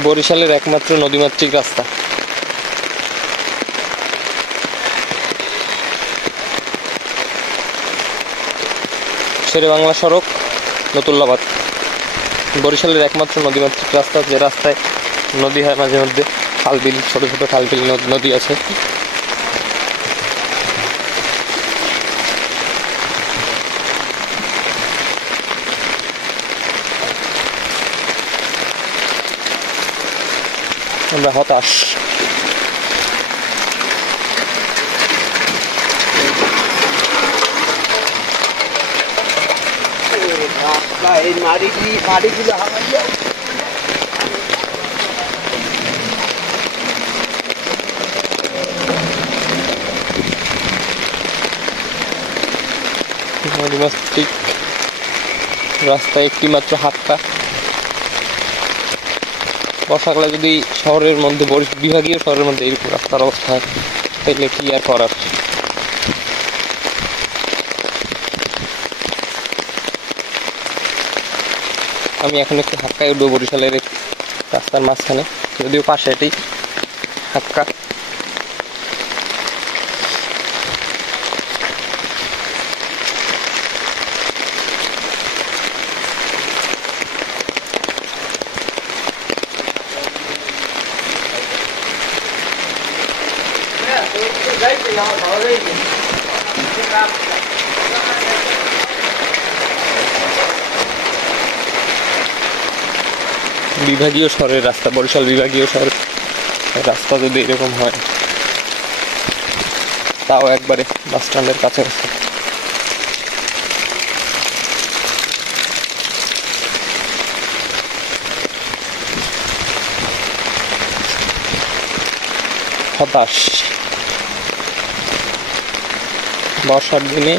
বরিশালের একমাত্র নদীমাতৃক রাস্তা। শেরে বাংলা সড়ক নতুল্লাবাদ, বরিশালের একমাত্র নদীমাতৃক রাস্তা, যে রাস্তায় নদী হয় মাঝে মধ্যে, খালবিল, ছোট ছোট খালবিল নদী আছে। আমরা হতাশ। নদীমাতৃক রাস্তা একটি মাত্র হাক্কা। বর্ষাকালে যদি শহরের মধ্যে, বিভাগীয় শহরের মধ্যে এরকম রাস্তার অবস্থা হয়, তাইলে কি আর করার। আমি এখন একটু হাক্কায় উঠবো, বরিশালের রাস্তার মাঝখানে, যদিও পাশে এটি হাক্কা। বিভাগীয় শহরের রাস্তা, বরিশাল বিভাগীয় শহরের রাস্তা যদি এরকম হয়, তাও একবারে বাস স্ট্যান্ডের কাছাকাছি। হতাশ। বর্ষার দিনে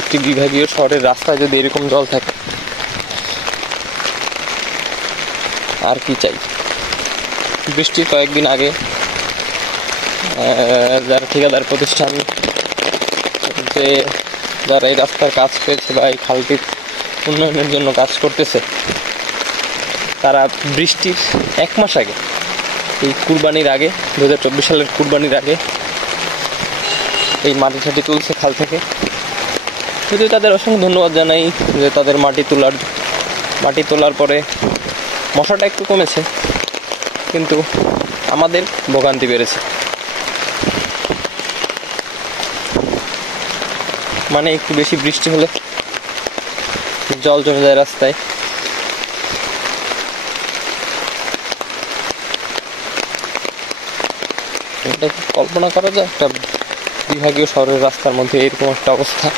একটি বিভাগীয় শহরের রাস্তায় যদি এরকম জল থাকে, আর কি চাই। বৃষ্টির কয়েকদিন আগে যারা ঠিকাদার প্রতিষ্ঠান, যে যারা এই রাস্তার কাজ পেয়েছে বা এই খালটির উন্নয়নের জন্য কাজ করতেছে, তারা বৃষ্টির 1 মাস আগে, এই কুরবানির আগে, 2024 সালের কুরবানির আগে এই মাটি ঠাটি তুলছে খাল থেকে। যদিও তাদের অসংখ্য ধন্যবাদ জানাই, যে তাদের মাটি তোলার পরে মশাটা একটু কমেছে, কিন্তু আমাদের ভোগান্তি বেড়েছে। মানে একটু বেশি বৃষ্টি হলে জল জমে যায় রাস্তায়। এটা কল্পনা করা যায় একটা বিভাগীয় শহরের রাস্তার মধ্যে এরকম একটা অবস্থা।